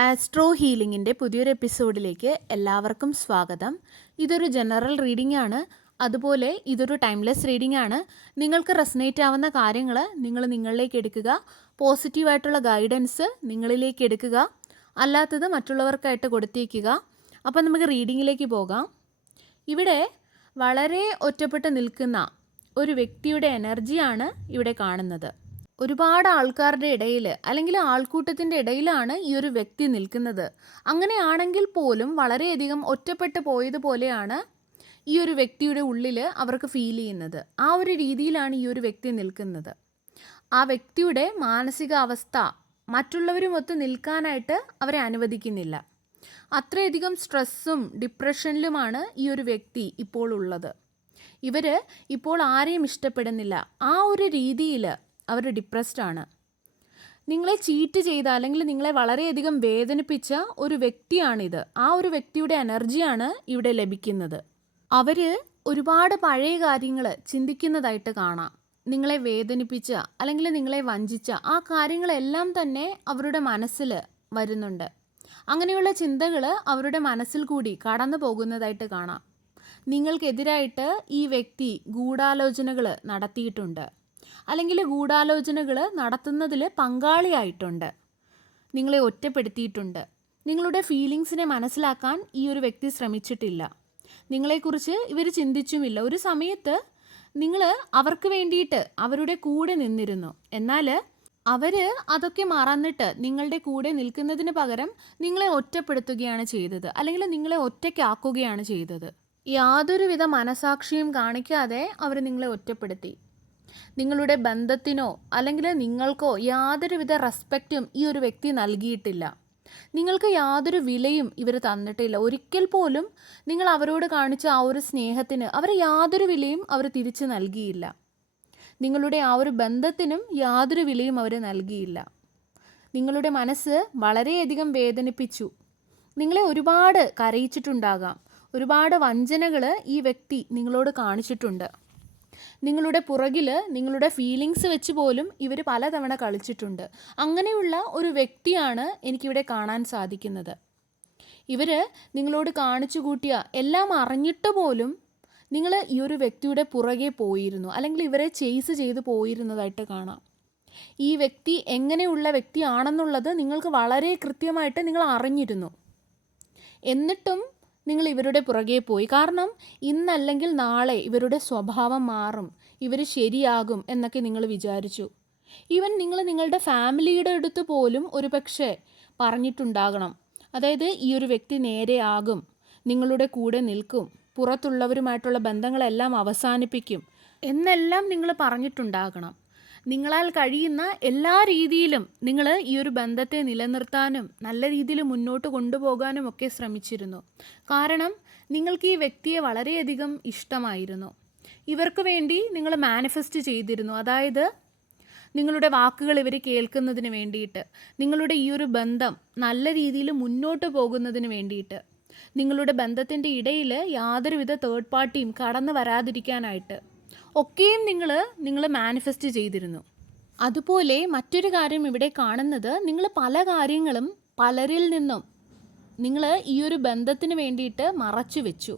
Astro ഹീലിംഗിൻ്റെ പുതിയൊരു എപ്പിസോഡിലേക്ക് എല്ലാവർക്കും സ്വാഗതം. ഇതൊരു ജനറൽ റീഡിംഗ് ആണ്. അതുപോലെ ഇതൊരു ടൈംലെസ് റീഡിംഗ് ആണ്. നിങ്ങൾക്ക് റെസനേറ്റ് ആവുന്ന കാര്യങ്ങൾ നിങ്ങൾ നിങ്ങളിലേക്ക് എടുക്കുക. പോസിറ്റീവായിട്ടുള്ള ഗൈഡൻസ് നിങ്ങളിലേക്ക് എടുക്കുക. അല്ലാത്തത് മറ്റുള്ളവർക്കായിട്ട് കൊടുത്തേക്കുക. അപ്പോൾ നമുക്ക് റീഡിങ്ങിലേക്ക് പോകാം. ഇവിടെ വളരെ ഒറ്റപ്പെട്ട് നിൽക്കുന്ന ഒരു വ്യക്തിയുടെ എനർജിയാണ് ഇവിടെ കാണുന്നത്. ഒരുപാട് ആൾക്കാരുടെ ഇടയിൽ അല്ലെങ്കിൽ ആൾക്കൂട്ടത്തിൻ്റെ ഇടയിലാണ് ഈ ഒരു വ്യക്തി നിൽക്കുന്നത്. അങ്ങനെയാണെങ്കിൽ പോലും വളരെയധികം ഒറ്റപ്പെട്ടു പോയതുപോലെയാണ് ഈ ഒരു വ്യക്തിയുടെ ഉള്ളിൽ അവർക്ക് ഫീൽ ചെയ്യുന്നത്. ആ ഒരു രീതിയിലാണ് ഈ ഒരു വ്യക്തി നിൽക്കുന്നത്. ആ വ്യക്തിയുടെ മാനസികാവസ്ഥ മറ്റുള്ളവരുമൊത്ത് നിൽക്കാനായിട്ട് അവരെ അനുവദിക്കുന്നില്ല. അത്രയധികം സ്ട്രെസ്സും ഡിപ്രഷനിലുമാണ് ഈ ഒരു വ്യക്തി ഇപ്പോൾ ഉള്ളത്. ഇവർ ഇപ്പോൾ ആരെയും ഇഷ്ടപ്പെടുന്നില്ല. ആ ഒരു രീതിയിൽ അവർ ഡിപ്രസ്ഡ് ആണ്. നിങ്ങളെ ചീറ്റ് ചെയ്ത അല്ലെങ്കിൽ നിങ്ങളെ വളരെയധികം വേദനിപ്പിച്ച ഒരു വ്യക്തിയാണിത്. ആ ഒരു വ്യക്തിയുടെ എനർജിയാണ് ഇവിടെ ലഭിക്കുന്നത്. അവർ ഒരുപാട് പഴയ കാര്യങ്ങൾ ചിന്തിക്കുന്നതായിട്ട് കാണാം. നിങ്ങളെ വേദനിപ്പിച്ച അല്ലെങ്കിൽ നിങ്ങളെ വഞ്ചിച്ച ആ കാര്യങ്ങളെല്ലാം തന്നെ അവരുടെ മനസ്സിൽ വരുന്നുണ്ട്. അങ്ങനെയുള്ള ചിന്തകൾ അവരുടെ മനസ്സിൽ കൂടി കടന്നു പോകുന്നതായിട്ട് കാണാം. നിങ്ങൾക്കെതിരായിട്ട് ഈ വ്യക്തി ഗൂഢാലോചനകൾ നടത്തിയിട്ടുണ്ട്, അല്ലെങ്കിൽ ഗൂഢാലോചനകൾ നടത്തുന്നതിൽ പങ്കാളിയായിട്ടുണ്ട്. നിങ്ങളെ ഒറ്റപ്പെടുത്തിയിട്ടുണ്ട്. നിങ്ങളുടെ ഫീലിങ്സിനെ മനസ്സിലാക്കാൻ ഈ ഒരു വ്യക്തി ശ്രമിച്ചിട്ടില്ല. നിങ്ങളെക്കുറിച്ച് ഇവർ ചിന്തിച്ചുമില്ല. ഒരു സമയത്ത് നിങ്ങൾ അവർക്ക് വേണ്ടിയിട്ട് അവരുടെ കൂടെ നിന്നിരുന്നു. എന്നാൽ അവർ അതൊക്കെ മറന്നിട്ട് നിങ്ങളുടെ കൂടെ നിൽക്കുന്നതിന് പകരം നിങ്ങളെ ഒറ്റപ്പെടുത്തുകയാണ് ചെയ്തത്, അല്ലെങ്കിൽ നിങ്ങളെ ഒറ്റയ്ക്കാക്കുകയാണ് ചെയ്തത്. യാതൊരുവിധ മനസാക്ഷിയും കാണിക്കാതെ അവർ നിങ്ങളെ ഒറ്റപ്പെടുത്തി. നിങ്ങളുടെ ബന്ധത്തിനോ അല്ലെങ്കിൽ നിങ്ങൾക്കോ യാതൊരുവിധ റെസ്പെക്റ്റും ഈ ഒരു വ്യക്തി നൽകിയിട്ടില്ല. നിങ്ങൾക്ക് യാതൊരു വിലയും ഇവർ തന്നിട്ടില്ല. ഒരിക്കൽ പോലും നിങ്ങൾ അവരോട് കാണിച്ച ആ ഒരു സ്നേഹത്തിന് അവർ യാതൊരു വിലയും അവർ തിരിച്ചു നൽകിയില്ല. നിങ്ങളുടെ ആ ഒരു ബന്ധത്തിനും യാതൊരു വിലയും അവർ നൽകിയില്ല. നിങ്ങളുടെ മനസ്സ് വളരെയധികം വേദനിപ്പിച്ചു. നിങ്ങളെ ഒരുപാട് കരയിച്ചിട്ടുണ്ടാകാം. ഒരുപാട് വഞ്ചനകൾ ഈ വ്യക്തി നിങ്ങളോട് കാണിച്ചിട്ടുണ്ട്. നിങ്ങളുടെ പുറകിൽ നിങ്ങളുടെ ഫീലിങ്സ് വെച്ച് പോലും ഇവർ പലതവണ കളിച്ചിട്ടുണ്ട്. അങ്ങനെയുള്ള ഒരു വ്യക്തിയാണ് എനിക്കിവിടെ കാണാൻ സാധിക്കുന്നത്. ഇവർ നിങ്ങളോട് കാണിച്ചു കൂട്ടിയ എല്ലാം അറിഞ്ഞിട്ട് പോലും നിങ്ങൾ ഈ ഒരു വ്യക്തിയുടെ പുറകെ പോയിരുന്നു, അല്ലെങ്കിൽ ഇവരെ ചേസ് ചെയ്ത് പോയിരുന്നതായിട്ട് കാണാം. ഈ വ്യക്തി എങ്ങനെയുള്ള വ്യക്തിയാണെന്നുള്ളത് നിങ്ങൾക്ക് വളരെ കൃത്യമായിട്ട് നിങ്ങൾ അറിഞ്ഞിരുന്നു. എന്നിട്ടും നിങ്ങൾ ഇവരുടെ പുറകെ പോയി. കാരണം ഇന്നല്ലെങ്കിൽ നാളെ ഇവരുടെ സ്വഭാവം മാറും, ഇവർ ശരിയാകും എന്നൊക്കെ നിങ്ങൾ വിചാരിച്ചു. ഈവൻ നിങ്ങൾ നിങ്ങളുടെ ഫാമിലിയുടെ അടുത്ത് പോലും ഒരു പക്ഷേ പറഞ്ഞിട്ടുണ്ടാകണം. അതായത് ഈ ഒരു വ്യക്തി നേരെയാകും, നിങ്ങളുടെ കൂടെ നിൽക്കും, പുറത്തുള്ളവരുമായിട്ടുള്ള ബന്ധങ്ങളെല്ലാം അവസാനിപ്പിക്കും എന്നെല്ലാം നിങ്ങൾ പറഞ്ഞിട്ടുണ്ടാകണം. നിങ്ങളാൽ കഴിയുന്ന എല്ലാ രീതിയിലും നിങ്ങൾ ഈ ഒരു ബന്ധത്തെ നിലനിർത്താനും നല്ല രീതിയിൽ മുന്നോട്ട് കൊണ്ടുപോകാനും ഒക്കെ ശ്രമിച്ചിരുന്നു. കാരണം നിങ്ങൾക്ക് ഈ വ്യക്തിയെ വളരെയധികം ഇഷ്ടമായിരുന്നു. ഇവർക്ക് വേണ്ടി നിങ്ങൾ മാനിഫെസ്റ്റ് ചെയ്തിരുന്നു. അതായത് നിങ്ങളുടെ വാക്കുകൾ ഇവർ കേൾക്കുന്നതിന് വേണ്ടിയിട്ട്, നിങ്ങളുടെ ഈ ഒരു ബന്ധം നല്ല രീതിയിൽ മുന്നോട്ട് പോകുന്നതിന് വേണ്ടിയിട്ട്, നിങ്ങളുടെ ബന്ധത്തിൻ്റെ ഇടയിൽ യാതൊരുവിധ തേർഡ് പാർട്ടിയും കടന്നു വരാതിരിക്കാനായിട്ട് ഒക്കെയും നിങ്ങൾ മാനിഫെസ്റ്റ് ചെയ്തിരുന്നു. അതുപോലെ മറ്റൊരു കാര്യം ഇവിടെ കാണുന്നത്, നിങ്ങൾ പല കാര്യങ്ങളും പലരിൽ നിന്നും നിങ്ങൾ ഈ ഒരു ബന്ധത്തിന് വേണ്ടിയിട്ട് മറച്ചു വെച്ചു.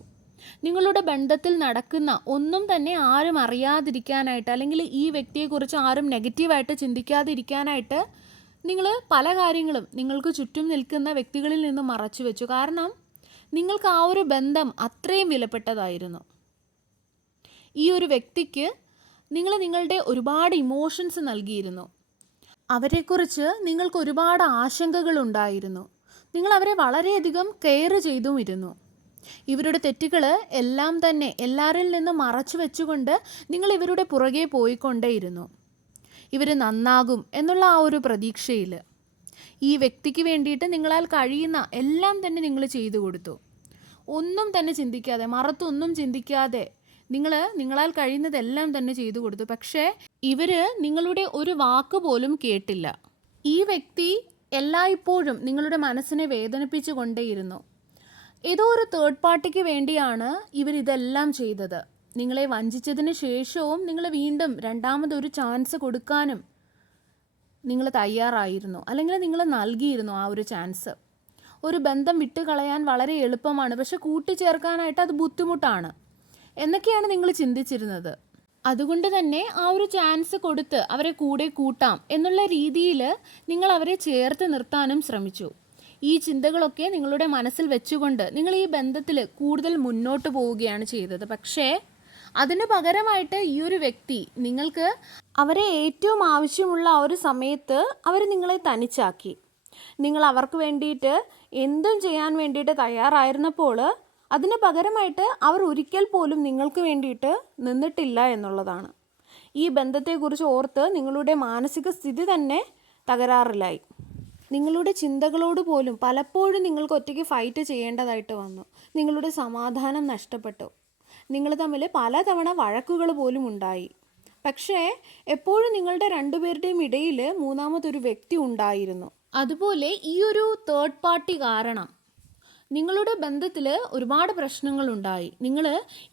നിങ്ങളുടെ ബന്ധത്തിൽ നടക്കുന്ന ഒന്നും തന്നെ ആരും അറിയാതിരിക്കാനായിട്ട്, അല്ലെങ്കിൽ ഈ വ്യക്തിയെക്കുറിച്ച് ആരും നെഗറ്റീവായിട്ട് ചിന്തിക്കാതിരിക്കാനായിട്ട് നിങ്ങൾ പല കാര്യങ്ങളും നിങ്ങൾക്ക് ചുറ്റും നിൽക്കുന്ന വ്യക്തികളിൽ നിന്നും മറച്ചു വെച്ചു. കാരണം നിങ്ങൾക്ക് ആ ഒരു ബന്ധം അത്രയും വിലപ്പെട്ടതായിരുന്നു. ഈ ഒരു വ്യക്തിക്ക് നിങ്ങൾ നിങ്ങളുടെ ഒരുപാട് ഇമോഷൻസ് നൽകിയിരുന്നു. അവരെക്കുറിച്ച് നിങ്ങൾക്ക് ഒരുപാട് ആശങ്കകളുണ്ടായിരുന്നു. നിങ്ങൾ അവരെ വളരെയധികം കെയർ ചെയ്തുമിരുന്നു. ഇവരുടെ തെറ്റുകൾ എല്ലാം തന്നെ എല്ലാവരിൽ നിന്നും മറച്ചു വെച്ചുകൊണ്ട് നിങ്ങൾ ഇവരുടെ പുറകെ പോയിക്കൊണ്ടേയിരുന്നു. ഇവർ നന്നാകും എന്നുള്ള ആ ഒരു പ്രതീക്ഷയിൽ ഈ വ്യക്തിക്ക് വേണ്ടിയിട്ട് നിങ്ങളാൽ കഴിയുന്ന എല്ലാം തന്നെ നിങ്ങൾ ചെയ്തു കൊടുത്തു. ഒന്നും തന്നെ ചിന്തിക്കാതെ, മറത്തൊന്നും ചിന്തിക്കാതെ നിങ്ങളാൽ കഴിയുന്നതെല്ലാം തന്നെ ചെയ്തു കൊടുത്തു. പക്ഷേ ഇവർ നിങ്ങളുടെ ഒരു വാക്ക് പോലും കേട്ടില്ല. ഈ വ്യക്തി എല്ലായ്പ്പോഴും നിങ്ങളുടെ മനസ്സിനെ വേദനിപ്പിച്ചു കൊണ്ടേയിരുന്നു. ഏതോ ഒരു തേർഡ് പാർട്ടിക്ക് വേണ്ടിയാണ് ഇവരിതെല്ലാം ചെയ്തത്. നിങ്ങളെ വഞ്ചിച്ചതിന് ശേഷവും നിങ്ങൾ വീണ്ടും രണ്ടാമതൊരു ചാൻസ് കൊടുക്കാനും നിങ്ങൾ തയ്യാറായിരുന്നു, അല്ലെങ്കിൽ നിങ്ങൾ നൽകിയിരുന്നു ആ ഒരു ചാൻസ്. ഒരു ബന്ധം വിട്ടുകളയാൻ വളരെ എളുപ്പമാണ്, പക്ഷെ കൂട്ടിച്ചേർക്കാനായിട്ട് അത് ബുദ്ധിമുട്ടാണ് എന്നൊക്കെയാണ് നിങ്ങൾ ചിന്തിച്ചിരുന്നത്. അതുകൊണ്ട് തന്നെ ആ ഒരു ചാൻസ് കൊടുത്ത് അവരെ കൂടെ കൂട്ടാം എന്നുള്ള രീതിയിൽ നിങ്ങൾ അവരെ ചേർത്ത് നിർത്താനും ശ്രമിച്ചു. ഈ ചിന്തകളൊക്കെ നിങ്ങളുടെ മനസ്സിൽ വെച്ചുകൊണ്ട് നിങ്ങൾ ഈ ബന്ധത്തിൽ കൂടുതൽ മുന്നോട്ട് പോവുകയാണ് ചെയ്തത്. പക്ഷേ അതിന് പകരമായിട്ട് ഈ ഒരു വ്യക്തി നിങ്ങൾക്ക് അവരെ ഏറ്റവും ആവശ്യമുള്ള ആ ഒരു സമയത്ത് അവർ നിങ്ങളെ തനിച്ചാക്കി. നിങ്ങൾ അവർക്ക് വേണ്ടിയിട്ട് എന്തും ചെയ്യാൻ വേണ്ടിയിട്ട് തയ്യാറായിരുന്നപ്പോൾ അതിന് പകരമായിട്ട് അവർ ഒരിക്കൽ പോലും നിങ്ങൾക്ക് വേണ്ടിയിട്ട് നിന്നിട്ടില്ല എന്നുള്ളതാണ്. ഈ ബന്ധത്തെക്കുറിച്ച് ഓർത്ത് നിങ്ങളുടെ മാനസിക സ്ഥിതി തന്നെ തകരാറിലായി. നിങ്ങളുടെ ചിന്തകളോട് പോലും പലപ്പോഴും നിങ്ങൾക്ക് ഒറ്റയ്ക്ക് ഫൈറ്റ് ചെയ്യേണ്ടതായിട്ട് വന്നു. നിങ്ങളുടെ സമാധാനം നഷ്ടപ്പെട്ടു. നിങ്ങൾ തമ്മിൽ പലതവണ വഴക്കുകൾ പോലും ഉണ്ടായി. പക്ഷേ എപ്പോഴും നിങ്ങളുടെ രണ്ടുപേരുടെയും ഇടയിൽ മൂന്നാമതൊരു വ്യക്തി ഉണ്ടായിരുന്നു. അതുപോലെ ഈ ഒരു തേർഡ് പാർട്ടി കാരണം നിങ്ങളുടെ ബന്ധത്തിൽ ഒരുപാട് പ്രശ്നങ്ങളുണ്ടായി. നിങ്ങൾ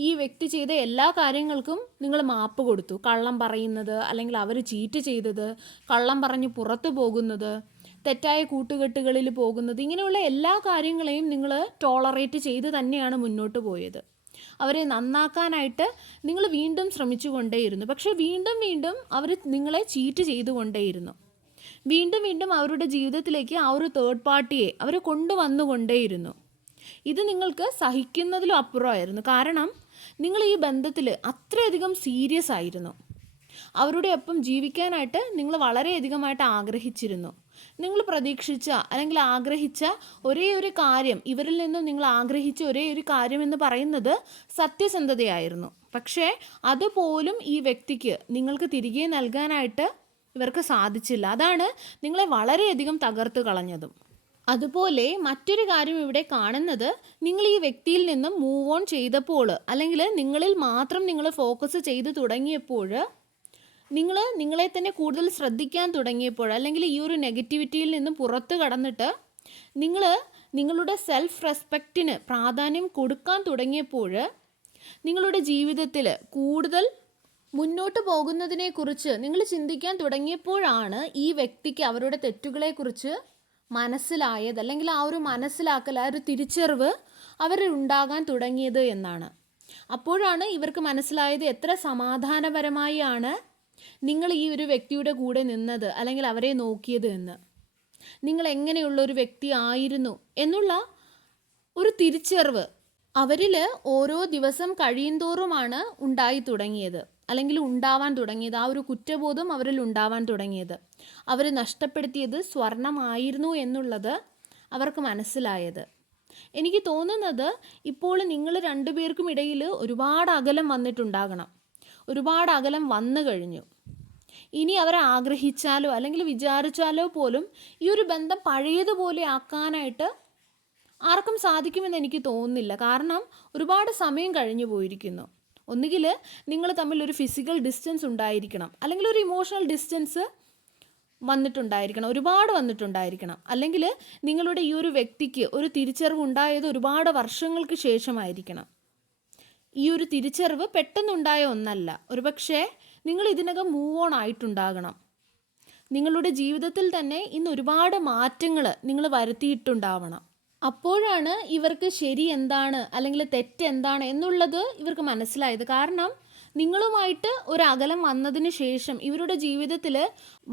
ഈ വ്യക്തി ചെയ്ത എല്ലാ കാര്യങ്ങൾക്കും നിങ്ങൾ മാപ്പ് കൊടുത്തു. കള്ളം പറയുന്നത്, അല്ലെങ്കിൽ അവർ ചീറ്റ് ചെയ്തത്, കള്ളം പറഞ്ഞ് പുറത്തു പോകുന്നത്, തെറ്റായ കൂട്ടുകെട്ടുകളിൽ പോകുന്നത്, ഇങ്ങനെയുള്ള എല്ലാ കാര്യങ്ങളെയും നിങ്ങൾ ടോളറേറ്റ് ചെയ്ത് തന്നെയാണ് മുന്നോട്ട് പോയത്. അവരെ നന്നാക്കാനായിട്ട് നിങ്ങൾ വീണ്ടും ശ്രമിച്ചു കൊണ്ടേയിരുന്നു. പക്ഷേ വീണ്ടും വീണ്ടും അവർ നിങ്ങളെ ചീറ്റ് ചെയ്തുകൊണ്ടേയിരുന്നു. വീണ്ടും വീണ്ടും അവരുടെ ജീവിതത്തിലേക്ക് ആ ഒരു തേർഡ് പാർട്ടിയെ അവർ കൊണ്ടുവന്നുകൊണ്ടേയിരുന്നു. ഇത് നിങ്ങൾക്ക് സഹിക്കുന്നതിലും അപ്പുറമായിരുന്നു. കാരണം നിങ്ങൾ ഈ ബന്ധത്തിൽ അത്രയധികം സീരിയസ് ആയിരുന്നു. അവരുടെ ഒപ്പം ജീവിക്കാനായിട്ട് നിങ്ങൾ വളരെയധികമായിട്ട് ആഗ്രഹിച്ചിരുന്നു. നിങ്ങൾ പ്രതീക്ഷിച്ച അല്ലെങ്കിൽ ആഗ്രഹിച്ച ഒരേ ഒരു കാര്യം, ഇവരിൽ നിന്നും നിങ്ങൾ ആഗ്രഹിച്ച ഒരേ ഒരു കാര്യം എന്ന് പറയുന്നത് സത്യസന്ധതയായിരുന്നു. പക്ഷേ അതുപോലും ഈ വ്യക്തിക്ക് നിങ്ങൾക്ക് തിരികെ നൽകാനായിട്ട് ഇവർക്ക് സാധിച്ചില്ല. അതാണ് നിങ്ങളെ വളരെയധികം തകർത്ത് കളഞ്ഞതും. അതുപോലെ മറ്റൊരു കാര്യം ഇവിടെ കാണുന്നത്, നിങ്ങൾ ഈ വ്യക്തിയിൽ നിന്നും മൂവ് ഓൺ ചെയ്തപ്പോൾ, അല്ലെങ്കിൽ നിങ്ങളിൽ മാത്രം നിങ്ങൾ ഫോക്കസ് ചെയ്ത് തുടങ്ങിയപ്പോൾ, നിങ്ങൾ നിങ്ങളെ തന്നെ കൂടുതൽ ശ്രദ്ധിക്കാൻ തുടങ്ങിയപ്പോൾ, അല്ലെങ്കിൽ ഈ ഒരു നെഗറ്റിവിറ്റിയിൽ നിന്നും പുറത്ത് കടന്നിട്ട് നിങ്ങൾ നിങ്ങളുടെ സെൽഫ് റെസ്പെക്റ്റിന് പ്രാധാന്യം കൊടുക്കാൻ തുടങ്ങിയപ്പോൾ, നിങ്ങളുടെ ജീവിതത്തിൽ കൂടുതൽ മുന്നോട്ട് പോകുന്നതിനെക്കുറിച്ച് നിങ്ങൾ ചിന്തിക്കാൻ തുടങ്ങിയപ്പോഴാണ് ഈ വ്യക്തിക്ക് അവരുടെ തെറ്റുകളെക്കുറിച്ച് മനസ്സിലായത്, അല്ലെങ്കിൽ ആ ഒരു മനസ്സിലാക്കൽ, ആ ഒരു തിരിച്ചറിവ് അവരുണ്ടാകാൻ തുടങ്ങിയത് എന്നാണ്. അപ്പോഴാണ് ഇവർക്ക് മനസ്സിലായത് എത്ര സമാധാനപരമായാണ് നിങ്ങൾ ഈ ഒരു വ്യക്തിയുടെ കൂടെ നിന്നത്, അല്ലെങ്കിൽ അവരെ നോക്കിയത് എന്ന്. നിങ്ങൾ എങ്ങനെയുള്ള ഒരു വ്യക്തി ആയിരുന്നു എന്നുള്ള ഒരു തിരിച്ചറിവ് അവരിൽ ഓരോ ദിവസം കഴിയുന്തോറുമാണ് ഉണ്ടായി തുടങ്ങിയത്, അല്ലെങ്കിൽ ഉണ്ടാവാൻ തുടങ്ങിയത്. ആ ഒരു കുറ്റബോധം അവരിൽ ഉണ്ടാവാൻ തുടങ്ങിയത്. അവർ നഷ്ടപ്പെടുത്തിയത് സ്വർണമായിരുന്നു എന്നുള്ളത് അവർക്ക് മനസ്സിലായത്. എനിക്ക് തോന്നുന്നത് ഇപ്പോൾ നിങ്ങൾ രണ്ടുപേർക്കും ഇടയിൽ ഒരുപാട് അകലം വന്നിട്ടുണ്ടാകണം. ഒരുപാട് അകലം വന്നു കഴിഞ്ഞു. ഇനി അവരെ ആഗ്രഹിച്ചാലോ അല്ലെങ്കിൽ വിചാരിച്ചാലോ പോലും ഈ ഒരു ബന്ധം പഴയതുപോലെ ആക്കാനായിട്ട് ആർക്കും സാധിക്കുമെന്ന് എനിക്ക് തോന്നുന്നില്ല. കാരണം ഒരുപാട് സമയം കഴിഞ്ഞു പോയിരിക്കുന്നു. ഒന്നുകിൽ നിങ്ങൾ തമ്മിൽ ഒരു ഫിസിക്കൽ ഡിസ്റ്റൻസ് ഉണ്ടായിരിക്കണം, അല്ലെങ്കിൽ ഒരു ഇമോഷണൽ ഡിസ്റ്റൻസ് വന്നിട്ടുണ്ടായിരിക്കണം, ഒരുപാട് വന്നിട്ടുണ്ടായിരിക്കണം. അല്ലെങ്കിൽ നിങ്ങളുടെ ഈ ഒരു വ്യക്തിക്ക് ഒരു തിരിച്ചറിവ് ഉണ്ടായത് ഒരുപാട് വർഷങ്ങൾക്ക് ശേഷമായിരിക്കണം. ഈ ഒരു തിരിച്ചറിവ് പെട്ടെന്നുണ്ടായ ഒന്നല്ല. ഒരുപക്ഷെ നിങ്ങൾ ഇതിനകം മൂവ് ഓൺ ആയിട്ടുണ്ടാകണം. നിങ്ങളുടെ ജീവിതത്തിൽ തന്നെ ഇന്ന് ഒരുപാട് മാറ്റങ്ങൾ നിങ്ങൾ വരുത്തിയിട്ടുണ്ടാവണം. അപ്പോഴാണ് ഇവർക്ക് ശരി എന്താണ് അല്ലെങ്കിൽ തെറ്റ് എന്താണ് എന്നുള്ളത് ഇവർക്ക് മനസ്സിലായത്. കാരണം നിങ്ങളുമായിട്ട് ഒരു അകലം വന്നതിന് ശേഷം ഇവരുടെ ജീവിതത്തിൽ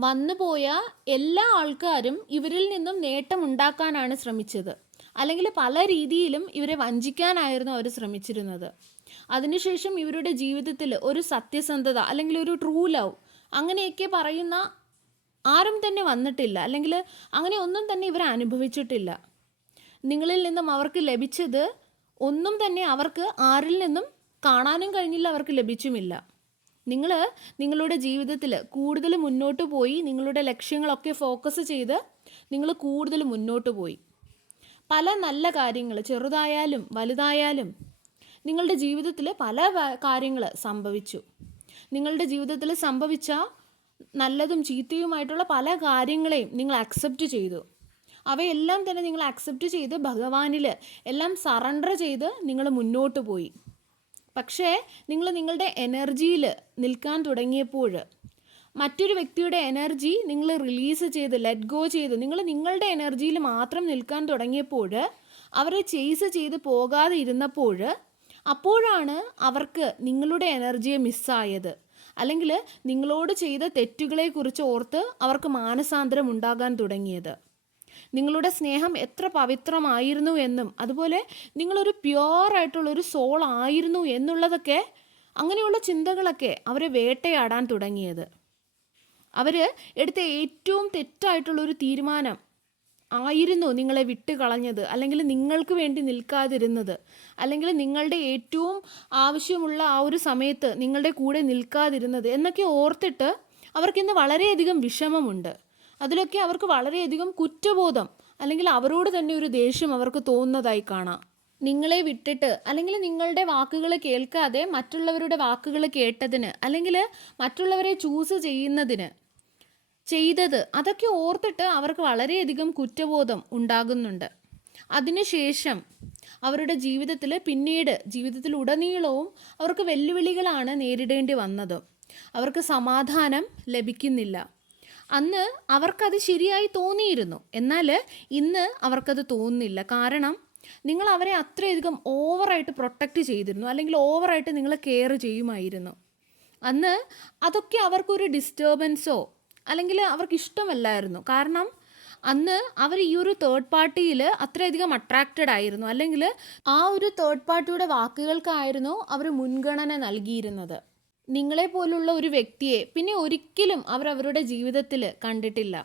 വന്നുപോയ എല്ലാ ആൾക്കാരും ഇവരിൽ നിന്നും നേട്ടം ഉണ്ടാക്കാനാണ് ശ്രമിച്ചത്, അല്ലെങ്കിൽ പല രീതിയിലും ഇവരെ വഞ്ചിക്കാനായിരുന്നു അവർ ശ്രമിച്ചിരുന്നത്. അതിനുശേഷം ഇവരുടെ ജീവിതത്തിൽ ഒരു സത്യസന്ധത അല്ലെങ്കിൽ ഒരു ട്രൂ ലവ് അങ്ങനെയൊക്കെ പറയുന്ന ആരും തന്നെ വന്നിട്ടില്ല, അല്ലെങ്കിൽ അങ്ങനെ ഒന്നും തന്നെ ഇവർ അനുഭവിച്ചിട്ടില്ല. നിങ്ങളിൽ നിന്നും അവർക്ക് ലഭിച്ചത് ഒന്നും തന്നെ അവർക്ക് ആരിൽ നിന്നും കാണാനും കഴിഞ്ഞില്ല, അവർക്ക് ലഭിച്ചുമില്ല. നിങ്ങൾ നിങ്ങളുടെ ജീവിതത്തിൽ കൂടുതൽ മുന്നോട്ട് പോയി, നിങ്ങളുടെ ലക്ഷ്യങ്ങളൊക്കെ ഫോക്കസ് ചെയ്ത് നിങ്ങൾ കൂടുതൽ മുന്നോട്ട് പോയി. പല നല്ല കാര്യങ്ങൾ, ചെറുതായാലും വലുതായാലും നിങ്ങളുടെ ജീവിതത്തിൽ പല കാര്യങ്ങൾ സംഭവിച്ചു. നിങ്ങളുടെ ജീവിതത്തിൽ സംഭവിച്ച നല്ലതും ചീത്തയുമായിട്ടുള്ള പല കാര്യങ്ങളെയും നിങ്ങൾ അക്സെപ്റ്റ് ചെയ്തു. അവയെല്ലാം തന്നെ നിങ്ങൾ അക്സെപ്റ്റ് ചെയ്ത് ഭഗവാനിൽ എല്ലാം സറണ്ടർ ചെയ്ത് നിങ്ങൾ മുന്നോട്ട് പോയി. പക്ഷേ നിങ്ങൾ നിങ്ങളുടെ എനർജിയിൽ നിൽക്കാൻ തുടങ്ങിയപ്പോൾ മറ്റൊരു വ്യക്തിയുടെ എനർജി നിങ്ങൾ റിലീസ് ചെയ്ത് ലെറ്റ് ഗോ ചെയ്ത് നിങ്ങൾ നിങ്ങളുടെ എനർജിയിൽ മാത്രം നിൽക്കാൻ തുടങ്ങിയപ്പോൾ, അവരെ ചേസ് ചെയ്ത് പോകാതെ ഇരുന്നപ്പോൾ, അപ്പോഴാണ് അവർക്ക് നിങ്ങളുടെ എനർജിയെ മിസ്സായത്. അല്ലെങ്കിൽ നിങ്ങളോട് ചെയ്ത തെറ്റുകളെക്കുറിച്ച് ഓർത്ത് അവർക്ക് മാനസാന്തരം ഉണ്ടാകാൻ തുടങ്ങിയത്. നിങ്ങളുടെ സ്നേഹം എത്ര പവിത്രമായിരുന്നു എന്നും അതുപോലെ നിങ്ങളൊരു പ്യുവറായിട്ടുള്ളൊരു സോൾ ആയിരുന്നു എന്നുള്ളതൊക്കെ, അങ്ങനെയുള്ള ചിന്തകളൊക്കെ അവരെ വേട്ടയാടാൻ തുടങ്ങിയത്. അവർ എടുത്ത ഏറ്റവും തെറ്റായിട്ടുള്ളൊരു തീരുമാനം ആയിരുന്നു നിങ്ങളെ വിട്ട് കളഞ്ഞത്, അല്ലെങ്കിൽ നിങ്ങൾക്ക് വേണ്ടി നിൽക്കാതിരുന്നത്, അല്ലെങ്കിൽ നിങ്ങളുടെ ഏറ്റവും ആവശ്യമുള്ള ആ ഒരു സമയത്ത് നിങ്ങളുടെ കൂടെ നിൽക്കാതിരുന്നത് എന്നൊക്കെ ഓർത്തിട്ട് അവർക്കിന്ന് വളരെയധികം വിഷമമുണ്ട്. അതിലൊക്കെ അവർക്ക് വളരെയധികം കുറ്റബോധം അല്ലെങ്കിൽ അവരോട് തന്നെ ഒരു ദേഷ്യം അവർക്ക് തോന്നുന്നതായി കാണാം. നിങ്ങളെ വിട്ടിട്ട് അല്ലെങ്കിൽ നിങ്ങളുടെ വാക്കുകൾ കേൾക്കാതെ മറ്റുള്ളവരുടെ വാക്കുകൾ കേട്ടതിന്, അല്ലെങ്കിൽ മറ്റുള്ളവരെ ചൂസ് ചെയ്തത്, അതൊക്കെ ഓർത്തിട്ട് അവർക്ക് വളരെയധികം കുറ്റബോധം ഉണ്ടാകുന്നുണ്ട്. അതിനുശേഷം അവരുടെ ജീവിതത്തിലുടനീളവും അവർക്ക് വെല്ലുവിളികളാണ് നേരിടേണ്ടി വന്നത്. അവർക്ക് സമാധാനം ലഭിക്കുന്നില്ല. അന്ന് അവർക്കത് ശരിയായി തോന്നിയിരുന്നു, എന്നാൽ ഇന്ന് അവർക്കത് തോന്നുന്നില്ല. കാരണം നിങ്ങൾ അവരെ അത്രയധികം ഓവറായിട്ട് പ്രൊട്ടക്റ്റ് ചെയ്തിരുന്നു, അല്ലെങ്കിൽ ഓവറായിട്ട് നിങ്ങൾ കെയർ ചെയ്യുമായിരുന്നു. അന്ന് അതൊക്കെ അവർക്കൊരു ഡിസ്റ്റർബൻസോ അല്ലെങ്കിൽ അവർക്ക് ഇഷ്ടമല്ലായിരുന്നു. കാരണം അന്ന് അവർ ഈ ഒരു തേർഡ് പാർട്ടിയിൽ അത്രയധികം അട്രാക്റ്റഡ് ആയിരുന്നു, അല്ലെങ്കിൽ ആ ഒരു തേർഡ് പാർട്ടിയുടെ വാക്കുകൾക്കായിരുന്നു അവർ മുൻഗണന നൽകിയിരുന്നത്. നിങ്ങളെപ്പോലുള്ള ഒരു വ്യക്തിയെ പിന്നെ ഒരിക്കലും അവരുടെ ജീവിതത്തിൽ കണ്ടിട്ടില്ല.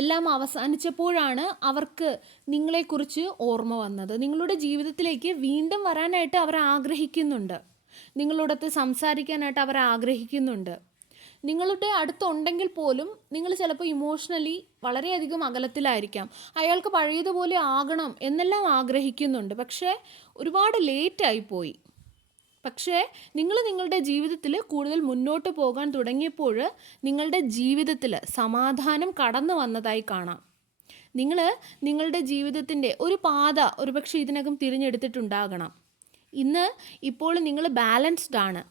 എല്ലാം അവസാനിച്ചപ്പോഴാണ് അവർക്ക് നിങ്ങളെക്കുറിച്ച് ഓർമ്മ വന്നത്. നിങ്ങളുടെ ജീവിതത്തിലേക്ക് വീണ്ടും വരാനായിട്ട് അവർ ആഗ്രഹിക്കുന്നുണ്ട്. നിങ്ങളോടൊത്ത് സംസാരിക്കാനായിട്ട് അവർ ആഗ്രഹിക്കുന്നുണ്ട്. നിങ്ങളുടെ അടുത്തുണ്ടെങ്കിൽ പോലും നിങ്ങൾ ചിലപ്പോൾ ഇമോഷണലി വളരെയധികം അകലത്തിലായിരിക്കാം. അയാൾക്ക് പഴയതുപോലെ ആകണം എന്നെല്ലാം ആഗ്രഹിക്കുന്നുണ്ട്. പക്ഷേ ഒരുപാട് ലേറ്റായിപ്പോയി. പക്ഷേ നിങ്ങളുടെ ജീവിതത്തിൽ കൂടുതൽ മുന്നോട്ട് പോകാൻ തുടങ്ങിയപ്പോൾ നിങ്ങളുടെ ജീവിതത്തിൽ സമാധാനം കടന്നു വന്നതായി കാണാം. നിങ്ങളുടെ ജീവിതത്തിൻ്റെ ഒരു പാത ഒരുപക്ഷെ ഇതിനകം തിരഞ്ഞെടുത്തിട്ടുണ്ടാകണം. ഇപ്പോൾ നിങ്ങൾ ബാലൻസ്ഡ് ആണ്.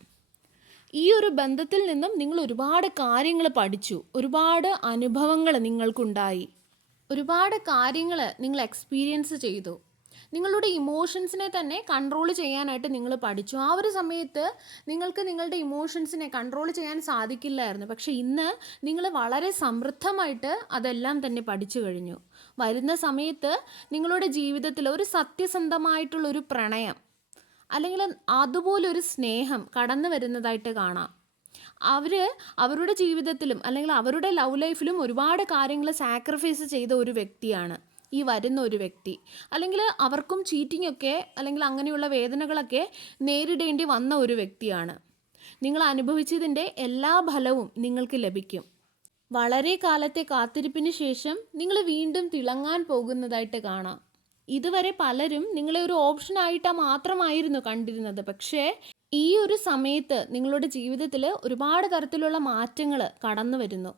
ഈ ഒരു ബന്ധത്തിൽ നിന്നും നിങ്ങൾ ഒരുപാട് കാര്യങ്ങൾ പഠിച്ചു, ഒരുപാട് അനുഭവങ്ങൾ നിങ്ങൾക്കുണ്ടായി, ഒരുപാട് കാര്യങ്ങൾ നിങ്ങൾ എക്സ്പീരിയൻസ് ചെയ്തു. നിങ്ങളുടെ ഇമോഷൻസിനെ തന്നെ കൺട്രോൾ ചെയ്യാനായിട്ട് നിങ്ങൾ പഠിച്ചു. ആ ഒരു സമയത്ത് നിങ്ങൾക്ക് നിങ്ങളുടെ ഇമോഷൻസിനെ കൺട്രോൾ ചെയ്യാൻ സാധിക്കില്ലായിരുന്നു. പക്ഷേ ഇന്ന് നിങ്ങൾ വളരെ സമൃദ്ധമായിട്ട് അതെല്ലാം തന്നെ പഠിച്ചു കഴിഞ്ഞു. വരുന്ന സമയത്ത് നിങ്ങളുടെ ജീവിതത്തിൽ ഒരു സത്യസന്ധമായിട്ടുള്ളൊരു പ്രണയം അല്ലെങ്കിൽ അതുപോലൊരു സ്നേഹം കടന്നു വരുന്നതായിട്ട് കാണാം. അവരുടെ ജീവിതത്തിലും അല്ലെങ്കിൽ അവരുടെ ലവ് ലൈഫിലും ഒരുപാട് കാര്യങ്ങൾ സാക്രിഫൈസ് ചെയ്ത ഒരു വ്യക്തിയാണ് ഈ വരുന്ന ഒരു വ്യക്തി. അല്ലെങ്കിൽ അവർക്കും ചീറ്റിംഗ് ഒക്കെ അല്ലെങ്കിൽ അങ്ങനെയുള്ള വേദനകളൊക്കെ നേരിടേണ്ടി വന്ന ഒരു വ്യക്തിയാണ്. നിങ്ങൾ അനുഭവിച്ചതിൻ്റെ എല്ലാ ഫലവും നിങ്ങൾക്ക് ലഭിക്കും. വളരെ കാലത്തെ കാത്തിരിപ്പിന് ശേഷം നിങ്ങൾ വീണ്ടും തിളങ്ങാൻ പോകുന്നതായിട്ട് കാണാം. ഇതുവരെ പലരും നിങ്ങളെ ഒരു ഓപ്ഷനായിട്ട് മാത്രമായിരുന്നു കണ്ടിരുന്നത്. പക്ഷേ ഈ ഒരു സമയത്ത് നിങ്ങളുടെ ജീവിതത്തിൽ ഒരുപാട് തരത്തിലുള്ള മാറ്റങ്ങൾ കടന്നു വരുന്നു.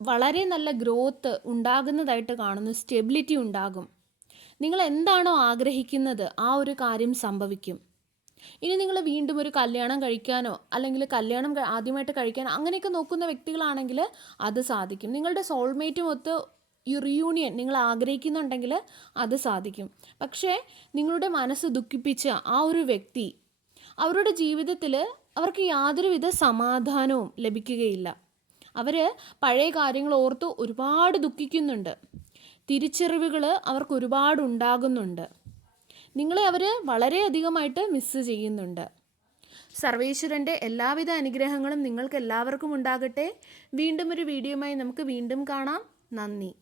വളരെ നല്ല ഗ്രോത്ത് ഉണ്ടാകുന്നതായിട്ട് കാണുന്നു. സ്റ്റെബിലിറ്റി ഉണ്ടാകും. നിങ്ങൾ എന്താണോ ആഗ്രഹിക്കുന്നത് ആ ഒരു കാര്യം സംഭവിക്കും. ഇനി നിങ്ങൾ വീണ്ടും ഒരു കല്യാണം കഴിക്കാനോ അല്ലെങ്കിൽ കല്യാണം ആദ്യമായിട്ട് കഴിക്കാനോ അങ്ങനെയൊക്കെ നോക്കുന്ന വ്യക്തികളാണെങ്കിൽ അത് സാധിക്കും. നിങ്ങളുടെ സോൾമേറ്റുമൊത്ത് ഈ റിയൂണിയൻ നിങ്ങൾ ആഗ്രഹിക്കുന്നുണ്ടെങ്കിൽ അത് സാധിക്കും. പക്ഷേ നിങ്ങളുടെ മനസ്സ് ദുഃഖിപ്പിച്ച ആ ഒരു വ്യക്തി, അവരുടെ ജീവിതത്തിൽ അവർക്ക് യാതൊരുവിധ സമാധാനവും ലഭിക്കുകയില്ല. അവർ പഴയ കാര്യങ്ങൾ ഓർത്ത് ഒരുപാട് ദുഃഖിക്കുന്നുണ്ട്. തിരിച്ചറിവുകൾ അവർക്ക് ഒരുപാട് ഉണ്ടാകുന്നുണ്ട്. നിങ്ങളെ അവർ വളരെയധികമായിട്ട് മിസ്സ് ചെയ്യുന്നുണ്ട്. സർവേശ്വരൻ്റെ എല്ലാവിധ അനുഗ്രഹങ്ങളും നിങ്ങൾക്ക് എല്ലാവർക്കും ഉണ്ടാകട്ടെ. വീണ്ടും ഒരു വീഡിയോയുമായി നമുക്ക് വീണ്ടും കാണാം. നന്ദി.